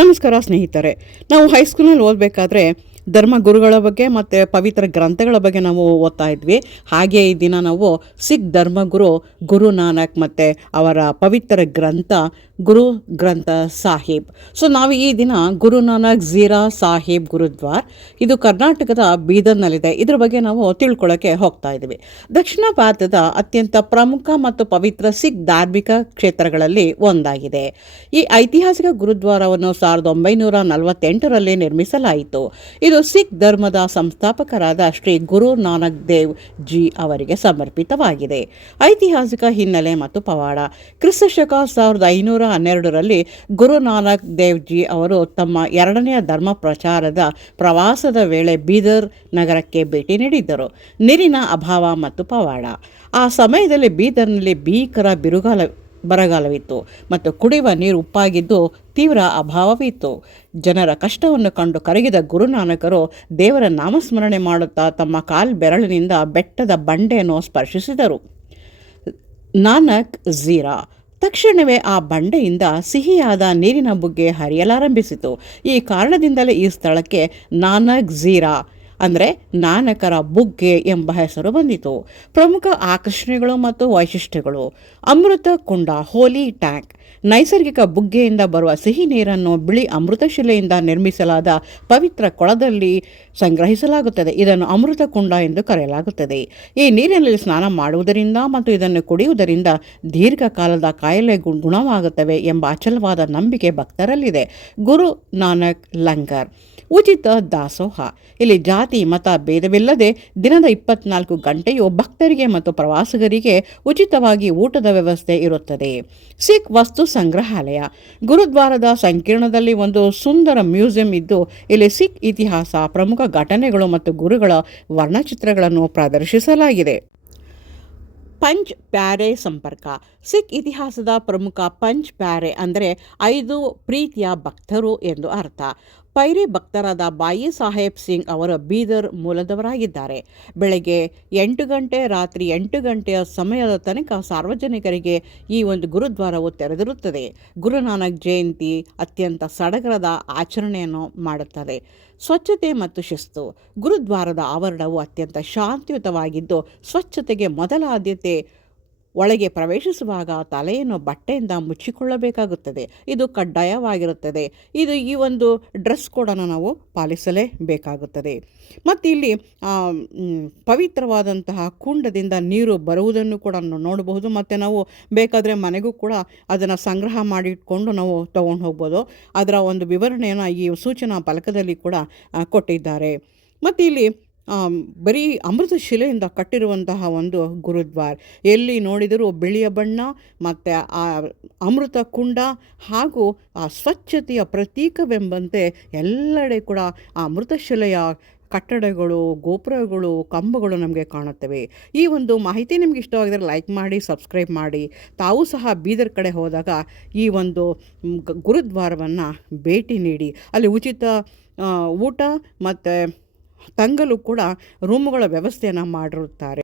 ನಮಸ್ಕಾರ ಸ್ನೇಹಿತರೆ. ನಾವು ಹೈಸ್ಕೂಲ್ನಲ್ಲಿ ಓದಬೇಕಾದ್ರೆ ಧರ್ಮಗುರುಗಳ ಬಗ್ಗೆ ಮತ್ತು ಪವಿತ್ರ ಗ್ರಂಥಗಳ ಬಗ್ಗೆ ನಾವು ಓದ್ತಾ ಇದ್ವಿ. ಹಾಗೆ ಈ ದಿನ ನಾವು ಸಿಖ್ ಧರ್ಮಗುರು ಗುರು ನಾನಕ್ ಮತ್ತು ಅವರ ಪವಿತ್ರ ಗ್ರಂಥ ಗುರು ಗ್ರಂಥ ಸಾಹಿಬ್. ಸೊ ನಾವು ಈ ದಿನ ಗುರು ನಾನಕ್ ಝೀರಾ ಸಾಹಿಬ್ ಗುರುದ್ವಾರ್, ಇದು ಕರ್ನಾಟಕದ ಬೀದರ್ನಲ್ಲಿದೆ. ಇದ್ರ ಬಗ್ಗೆ ನಾವು ತಿಳ್ಕೊಳ್ಳೋಕ್ಕೆ ಹೋಗ್ತಾ ಇದ್ವಿ. ದಕ್ಷಿಣ ಭಾರತದ ಅತ್ಯಂತ ಪ್ರಮುಖ ಮತ್ತು ಪವಿತ್ರ ಸಿಖ್ ಧಾರ್ಮಿಕ ಕ್ಷೇತ್ರಗಳಲ್ಲಿ ಒಂದಾಗಿದೆ. ಈ ಐತಿಹಾಸಿಕ ಗುರುದ್ವಾರವನ್ನು 1948ರಲ್ಲಿ ನಿರ್ಮಿಸಲಾಯಿತು. ಇದು ಸಿಖ್ ಧರ್ಮದ ಸಂಸ್ಥಾಪಕರಾದ ಶ್ರೀ ಗುರು ನಾನಕ್ ದೇವ್ ಜಿ ಅವರಿಗೆ ಸಮರ್ಪಿತವಾಗಿದೆ. ಐತಿಹಾಸಿಕ ಹಿನ್ನೆಲೆ ಮತ್ತು ಪವಾಡ. ಕ್ರಿಸ್ತಶಕ 1512ರಲ್ಲಿ ಗುರು ನಾನಕ್ ದೇವ್ ಜಿ ಅವರು ತಮ್ಮ ಎರಡನೆಯ ಧರ್ಮ ಪ್ರಚಾರದ ಪ್ರವಾಸದ ವೇಳೆ ಬೀದರ್ ನಗರಕ್ಕೆ ಭೇಟಿ ನೀಡಿದ್ದರು. ನೀರಿನ ಅಭಾವ ಮತ್ತು ಪವಾಡ. ಆ ಸಮಯದಲ್ಲಿ ಬೀದರ್ನಲ್ಲಿ ಭೀಕರ ಬರಗಾಲವಿತ್ತು ಮತ್ತು ಕುಡಿಯುವ ನೀರು ಉಪ್ಪಾಗಿದ್ದು ತೀವ್ರ ಅಭಾವವಿತ್ತು. ಜನರ ಕಷ್ಟವನ್ನು ಕಂಡು ಕರಗಿದ ಗುರುನಾನಕರು ದೇವರ ನಾಮಸ್ಮರಣೆ ಮಾಡುತ್ತಾ ತಮ್ಮ ಬೆರಳಿನಿಂದ ಬೆಟ್ಟದ ಬಂಡೆಯನ್ನು ಸ್ಪರ್ಶಿಸಿದರು. ನಾನಕ್ ಝೀರಾ. ತಕ್ಷಣವೇ ಆ ಬಂಡೆಯಿಂದ ಸಿಹಿಯಾದ ನೀರಿನ ಬುಗ್ಗೆ ಹರಿಯಲಾರಂಭಿಸಿತು. ಈ ಕಾರಣದಿಂದಲೇ ಈ ಸ್ಥಳಕ್ಕೆ ನಾನಕ್ ಝೀರಾ ಅಂದರೆ ನಾನಕರ ಬುಗ್ಗೆ ಎಂಬ ಹೆಸರು ಬಂದಿತು. ಪ್ರಮುಖ ಆಕರ್ಷಣೆಗಳು ಮತ್ತು ವೈಶಿಷ್ಟ್ಯಗಳು. ಅಮೃತ ಕುಂಡ, ಹೋಲಿ ಟ್ಯಾಂಕ್. ನೈಸರ್ಗಿಕ ಬುಗ್ಗೆಯಿಂದ ಬರುವ ಸಿಹಿ ನೀರನ್ನು ಬಿಳಿ ಅಮೃತಶಿಲೆಯಿಂದ ನಿರ್ಮಿಸಲಾದ ಪವಿತ್ರ ಕೊಳದಲ್ಲಿ ಸಂಗ್ರಹಿಸಲಾಗುತ್ತದೆ. ಇದನ್ನು ಅಮೃತ ಕುಂಡ ಎಂದು ಕರೆಯಲಾಗುತ್ತದೆ. ಈ ನೀರಿನಲ್ಲಿ ಸ್ನಾನ ಮಾಡುವುದರಿಂದ ಮತ್ತು ಇದನ್ನು ಕುಡಿಯುವುದರಿಂದ ದೀರ್ಘಕಾಲದ ಕಾಯಿಲೆ ಗುಣವಾಗುತ್ತವೆ ಎಂಬ ಅಚಲವಾದ ನಂಬಿಕೆ ಭಕ್ತರಲ್ಲಿದೆ. ಗುರು ನಾನಕ್ ಲಂಗರ್. ಉಚಿತ ದಾಸೋಹ. ಇಲ್ಲಿ ಜಾತಿ ಮತ ಭೇದವಿಲ್ಲದೆ ದಿನದ 24 ಗಂಟೆಯೂ ಭಕ್ತರಿಗೆ ಮತ್ತು ಪ್ರವಾಸಿಗರಿಗೆ ಉಚಿತವಾಗಿ ಊಟದ ವ್ಯವಸ್ಥೆ ಇರುತ್ತದೆ. ಸಿಖ್ ವಸ್ತು ಸಂಗ್ರಹಾಲಯ. ಗುರುದ್ವಾರದ ಸಂಕೀರ್ಣದಲ್ಲಿ ಒಂದು ಸುಂದರ ಮ್ಯೂಸಿಯಂ ಇದ್ದು ಇಲ್ಲಿ ಸಿಖ್ ಇತಿಹಾಸ, ಪ್ರಮುಖ ಘಟನೆಗಳು ಮತ್ತು ಗುರುಗಳ ವರ್ಣಚಿತ್ರಗಳನ್ನು ಪ್ರದರ್ಶಿಸಲಾಗಿದೆ. ಪಂಚ್ ಪ್ಯಾರೆ ಸಂಪರ್ಕ. ಸಿಖ್ ಇತಿಹಾಸದ ಪ್ರಮುಖ ಪಂಚ್ ಪ್ಯಾರೆ ಅಂದರೆ 5 ಪ್ರೀತಿಯ ಭಕ್ತರು ಎಂದು ಅರ್ಥ. ಪೈರಿ ಭಕ್ತರಾದ ಬಾಯಿ ಸಾಹೇಬ್ ಸಿಂಗ್ ಅವರು ಬೀದರ್ ಮೂಲದವರಾಗಿದ್ದಾರೆ. ಬೆಳಗ್ಗೆ 8 ಗಂಟೆ ರಾತ್ರಿ 8 ಗಂಟೆಯ ಸಮಯದ ತನಕ ಸಾರ್ವಜನಿಕರಿಗೆ ಈ ಒಂದು ಗುರುದ್ವಾರವು ತೆರೆದಿರುತ್ತದೆ. ಗುರುನಾನಕ್ ಜಯಂತಿ ಅತ್ಯಂತ ಸಡಗರದ ಆಚರಣೆಯನ್ನು ಮಾಡುತ್ತದೆ. ಸ್ವಚ್ಛತೆ ಮತ್ತು ಶಿಸ್ತು. ಗುರುದ್ವಾರದ ಆವರಣವು ಅತ್ಯಂತ ಶಾಂತಿಯುತವಾಗಿದ್ದು ಸ್ವಚ್ಛತೆಗೆ ಮೊದಲ ಆದ್ಯತೆ. ಒಳಗೆ ಪ್ರವೇಶಿಸುವಾಗ ತಲೆಯನ್ನು ಬಟ್ಟೆಯಿಂದ ಮುಚ್ಚಿಕೊಳ್ಳಬೇಕಾಗುತ್ತದೆ. ಇದು ಕಡ್ಡಾಯವಾಗಿರುತ್ತದೆ. ಈ ಒಂದು ಡ್ರೆಸ್ ಕೋಡನ್ನು ನಾವು ಪಾಲಿಸಲೇಬೇಕಾಗುತ್ತದೆ. ಮತ್ತು ಇಲ್ಲಿ ಪವಿತ್ರವಾದಂತಹ ಕುಂಡದಿಂದ ನೀರು ಬರುವುದನ್ನು ಕೂಡ ನೋಡಬಹುದು. ಮತ್ತು ನಾವು ಬೇಕಾದರೆ ಮನೆಗೂ ಕೂಡ ಅದನ್ನು ಸಂಗ್ರಹ ಮಾಡಿಟ್ಕೊಂಡು ನಾವು ತಗೊಂಡು ಹೋಗ್ಬೋದು. ಅದರ ಒಂದು ವಿವರಣೆಯನ್ನು ಈ ಸೂಚನಾ ಫಲಕದಲ್ಲಿ ಕೂಡ ಕೊಟ್ಟಿದ್ದಾರೆ. ಮತ್ತು ಇಲ್ಲಿ ಬರೀ ಅಮೃತ ಶಿಲೆಯಿಂದ ಕಟ್ಟಿರುವಂತಹ ಒಂದು ಗುರುದ್ವಾರ. ಎಲ್ಲಿ ನೋಡಿದರೂ ಬಿಳಿಯ ಬಣ್ಣ ಮತ್ತು ಆ ಅಮೃತ ಕುಂಡ ಹಾಗೂ ಆ ಸ್ವಚ್ಛತೆಯ ಪ್ರತೀಕವೆಂಬಂತೆ ಎಲ್ಲೆಡೆ ಕೂಡ ಆ ಅಮೃತಶಿಲೆಯ ಕಟ್ಟಡಗಳು, ಗೋಪುರಗಳು, ಕಂಬಗಳು ನಮಗೆ ಕಾಣುತ್ತವೆ. ಈ ಒಂದು ಮಾಹಿತಿ ನಿಮಗೆ ಇಷ್ಟವಾಗಿದ್ದರೆ ಲೈಕ್ ಮಾಡಿ, ಸಬ್ಸ್ಕ್ರೈಬ್ ಮಾಡಿ. ತಾವು ಸಹ ಬೀದರ್ ಕಡೆ ಹೋದಾಗ ಈ ಒಂದು ಗುರುದ್ವಾರವನ್ನು ಭೇಟಿ ನೀಡಿ. ಅಲ್ಲಿ ಉಚಿತ ಊಟ ಮತ್ತು ತಂಗಲು ಕೂಡ ರೂಮುಗಳ ವ್ಯವಸ್ಥೆಯನ್ನು ಮಾಡಿರುತ್ತಾರೆ.